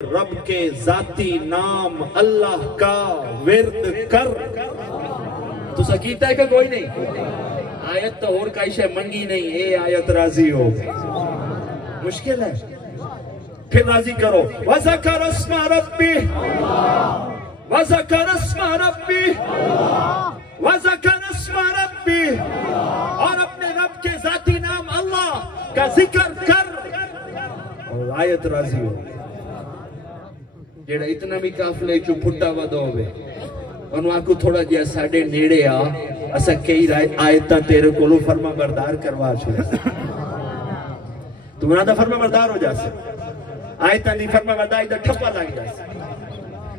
रब के जाती नाम अल्लाह का विर्द कर। तुसा कीता है कि कोई नहीं? आयत तो और काइशे मंगी नहीं, ए आयत राजी हो। मुश्किल है, फिर राजी करो। वज़कर अस्मा रब्बी, वज़कर अस्मा रब्बी, वज़कर अस्मा रब्बी, और अपने रब के जाती नाम अल्लाह का जिक्र कर और आयत राजी हो। जेड़ा इतना भी काफले चो फुटा वदो होवे ओनु आखो थोड़ा जिहा साडे नेड़े आ, असा कई आयतां तेरे कोलों फरमा बरदार करवा छड़े। तू ना दा फरमा बरदार हो जासे, आयतां दी फरमा बरदारी दा ठप्पा लग जासे,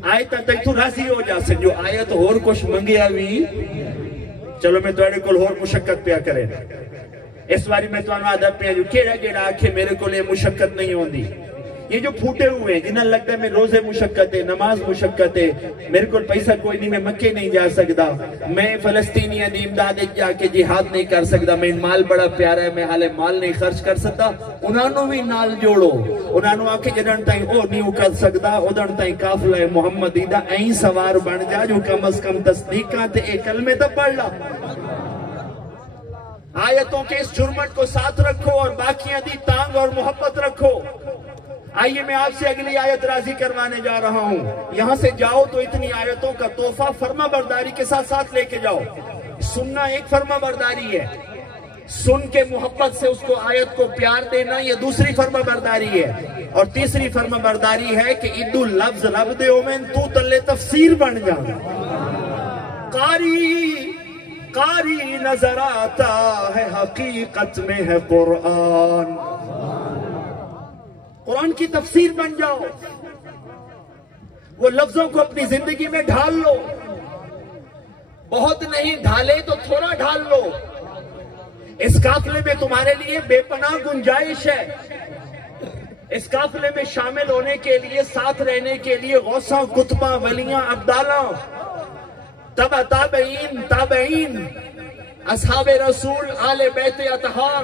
आयतां तक तू राजी हो जासे। जो आयत होर कुछ मंगिया भी चलो मैं तुहाडे कोल होर मुशक्कत पिया करे। इस बारी मैं तुहानू आदा पिया जो केड़ा केड़ा आखे मेरे कोल ये मुशक्कत नहीं होंदी। ये जो फूटे हुए हैं जिन्हें लगता है मैं रोजे मुशक्कत है, नमाज मुशक्कत है, मेरे को पैसा कोई नहीं, मैं मक्के नहीं जा सकता, मैं फलस्तीनियों की इमदाद जाके जिहाद नहीं कर सकता, मैं माल बड़ा प्यारा है, मैं हाले माल नहीं खर्च कर सकता। उन्होंने भी नाल जोड़ो, उन्होंने आके जदन ताई ओ नहीं कर सकता उदन ताई काफिला मुहम्मदी दा ऐं सवार बन जा जो कम अज कम तस्दीका ते एक कलमे तो पढ़ ला। आयतों के इस झुरमट को साथ रखो और बाकियां दी तांग और मोहब्बत रखो। आइए मैं आपसे अगली आयत राजी करवाने जा रहा हूं। यहां से जाओ तो इतनी आयतों का तोहफा फर्मा बरदारी के साथ साथ लेके जाओ। सुनना एक फर्मा बरदारी है, सुन के मोहब्बत से उसको आयत को प्यार देना ये दूसरी फर्मा बरदारी है, और तीसरी फर्मा बरदारी है कि इदू लफ्ज लब दे ओमें तू तल्ले तफसीर बन जा। कारी नजर आता है हकीकत में है कुरान, कुरान की तफसीर बन जाओ। वो लफ्जों को अपनी जिंदगी में ढाल लो, बहुत नहीं ढाले तो थोड़ा ढाल लो। इस काफिले में तुम्हारे लिए बेपनाह गुंजाइश है। इस काफिले में शामिल होने के लिए, साथ रहने के लिए गौसा, कुतबा, वलियां, अब्दाला, तबा ताबईन, ताबईन, असहाबे रसूल, आले बैत अतहार,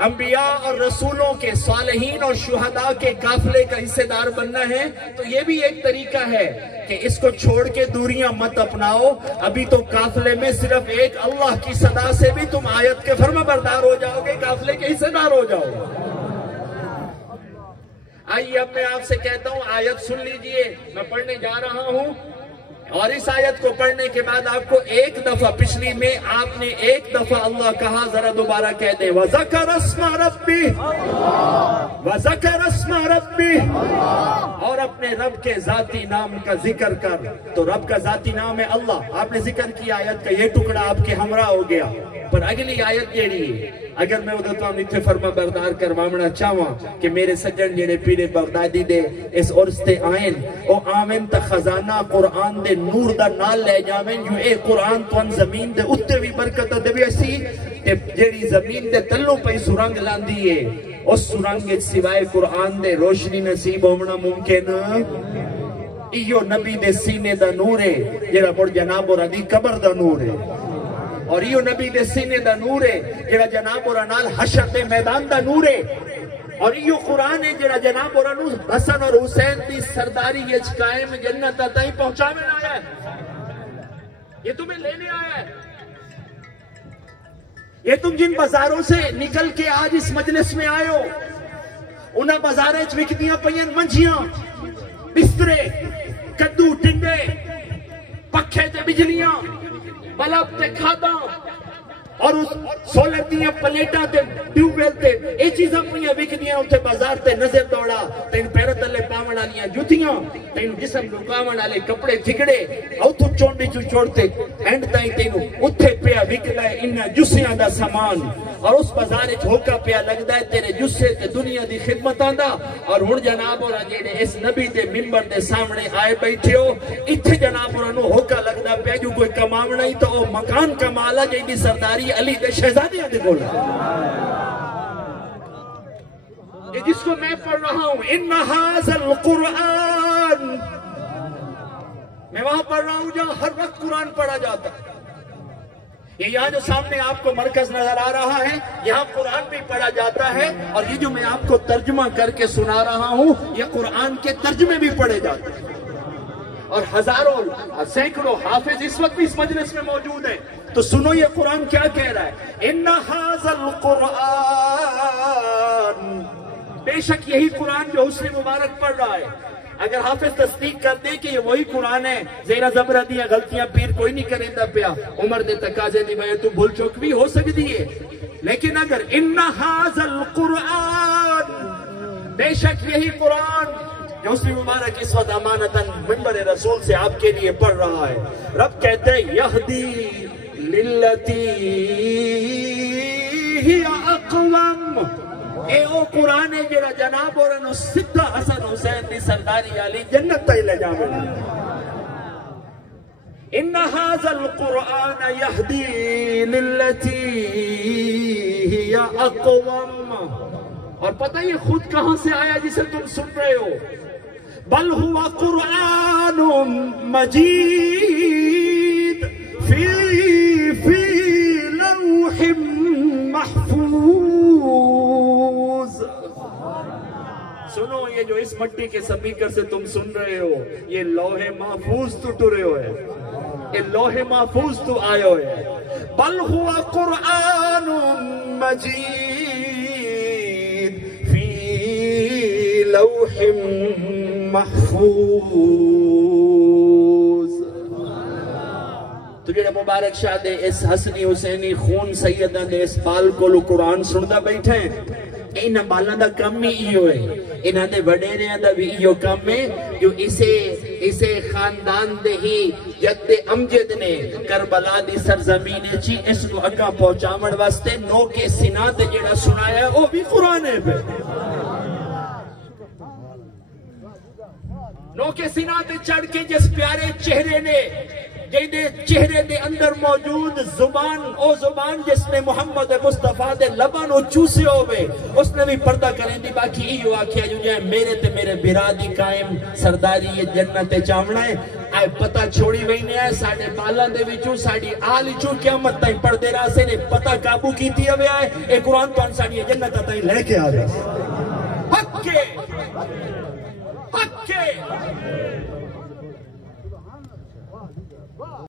अंबिया और रसूलों के, सालेहीन और शुहदा के काफिले का हिस्सेदार बनना है। तो ये भी एक तरीका है कि इसको छोड़ के दूरियां मत अपनाओ। अभी तो काफिले में सिर्फ एक अल्लाह की सदा से भी तुम आयत के फर्माबरदार हो जाओगे, काफिले के हिस्सेदार हो जाओगे। आइए अब मैं आपसे कहता हूं, आयत सुन लीजिए, मैं पढ़ने जा रहा हूं, और इस आयत को पढ़ने के बाद आपको एक दफा, पिछली में आपने एक दफा अल्लाह कहा, जरा दोबारा कह दे, वज़कर अस्मा रब्बी, वज़कर अस्मा रब्बी, और अपने रब के जाती नाम का जिक्र कर। तो रब का जाती नाम है अल्लाह। आपने जिक्र किया, आयत का ये टुकड़ा आपके हमरा हो गया। पर अगली आयत जेड़ी है, अगर मैं उधर तो इतने फर्मा बरदार करवाना चाहवा कि मेरे सज्जन जेड़े पीरे बगदादी दे इस उर्स ते आएन, ओ आवेन ता खजाना कुरान दे नूर दा नाल ले जावें। जो ए कुरान तुन जमीन दे उत्ते भी बरकत देवे सी, ते जेड़ी जमीन दे तल्लों पे सुरंग लांदी है, उस सुरंग सिवाय कुरान दे रोशनी नसीब होना मुमकिन। इयो नबी दे सीने दा नूर है जेड़ा मुड़ जनाब और दी कब्र दा नूर है, और यो नबी दे सीने दा नूर है जेड़ा जनाब और नाल हशर दे मैदान दा नूर है, और यो कुरान है जेड़ा जनाब और नु हसन और हुसैन दी सरदारी विच कायम जन्नत ताईं पहुंचावे आया है। ये तुम्हें लेने आया है। ये तुम जिन बाजारों से निकल के आज इस मजलिस में आए हो, उन्हां बाजारां च विकदियां पईयां मंझियां, बिस्तरे, कद्दू, टिंडे, पक्खे ते बिजलियां, बल्ब ते खादा, और उस सोलर दियां प्लेटां ते ट्यूबवेल ते ये चीजां पईयां विकदियां उत्थे बाजार ते। नजर दौड़ा तेन पैर तले पावण वालियां जुतियां, तेन जिस्म लुकावण वाले कपड़े थिगड़े, औथों चोंडी चू छोड़ते एंड ताईं तेनू उत्थे पिया विकदा है इन्ना जुस्सियां दा सामान, और उस बाजार च होका पिया लगदा है तेरे जुस्से ते दुनिया दी खिदमतां दा। और हुण जनाब और जेड़े इस नबी दे मिंबर दे सामने आए बैठे हो, इत्थे जनाब और नु होका लगदा पिया जो कोई कमावना ही तो ओ मकान कमाला जेदी सरदारी अली दे शहजादियां दे कोल। ये जिसको मैं पढ़ रहा हूं, इन्ना हाज़ल कुरान, मैं वहां पढ़ रहा हूं जहां हर वक्त कुरान पढ़ा जाता है। ये यहाँ जो सामने आपको मरकज नजर आ रहा है, यहाँ कुरान भी पढ़ा जाता है, और ये जो मैं आपको तर्जुमा करके सुना रहा हूँ, ये कुरान के तर्जुमे भी पढ़े जाते हैं। और हजारों सैकड़ों हाफिज इस वक्त भी इस मजलिस में मौजूद हैं। तो सुनो ये कुरान क्या कह रहा है, इन्ना हाज़ल कुरान, बेशक यही कुरान जो हुस्न मुबारक पढ़ रहा है। अगर हाफिज तस्दीक कर दे कि ये वही कुरान है, जेरा जबरा दिया गलतियां पीर कोई नहीं करेंदा पिया, उमर दे तकाजे दी मैं तू भूल चुक भी हो सकती है, लेकिन अगर इन्ना हाज़ल कुरान, बेशक यही कुरान जो उसने मुबारक इस वक्त अमानतन मिंबर रसूल से आपके लिए पढ़ रहा है। रब कहते हैं यहदी लिल्लती हिया अक़वम, ए ओ कुरान है जेड़ा जनाब और सीधा हसन हुसैन दी सरदारी आली जन्नत तक ले जावे। इन्ना हाज़ल कुरान यहदी लिल्लती हिया अक़वम, और पता ये खुद कहां से आया जिसे तुम सुन रहे हो, बल हुआ कुरानुम मजीद फी लौहिम महफूज। सुनो, ये जो इस मट्टी के स्पीकर से तुम सुन रहे हो, ये लोहे महफूज तो टुरे हो है, ये लोहे महफूज तो आयो है। बल हुआ कुरानुम मजीद फी लौहिम महफूज। तुझे मुबारक शाह दे इस हसनी हुसैनी खून सैयदा दे इस बाल को कुरान सुनदा बैठे, इन बालों का कम ही इहो है, इन्हां दे वडेरियां दा भी इहो कम है जो इसे खानदान दे ही जद्दे अमजद ने करबला दी सरजमीन ची इसको अगा पहुंचावण वास्ते नो के सिना ते जेड़ा सुनाया वो भी कुरान है पे। नो के सिना ते चढ़ के जिस प्यारे चेहरे ने जेदे चेहरे दे अंदर मौजूद जुबान, ओ जुबान जिसने मोहम्मद मुस्तफा दे लबान चूसे होवे, उसने भी पर्दा करें दी। बाकी इहो आखिया जो जाए मेरे ते मेरे बिरादी कायम सरदारी ये जन्नत चावना है। आए पता छोड़ी वही ने है साडे बालां दे विचों साडी आल विचों क़यामत ताईं पढ़दे रासे ने पता काबू कीती हवे है। ए कुरान तो साडी जन्नत ताईं लेके आ गया। हक के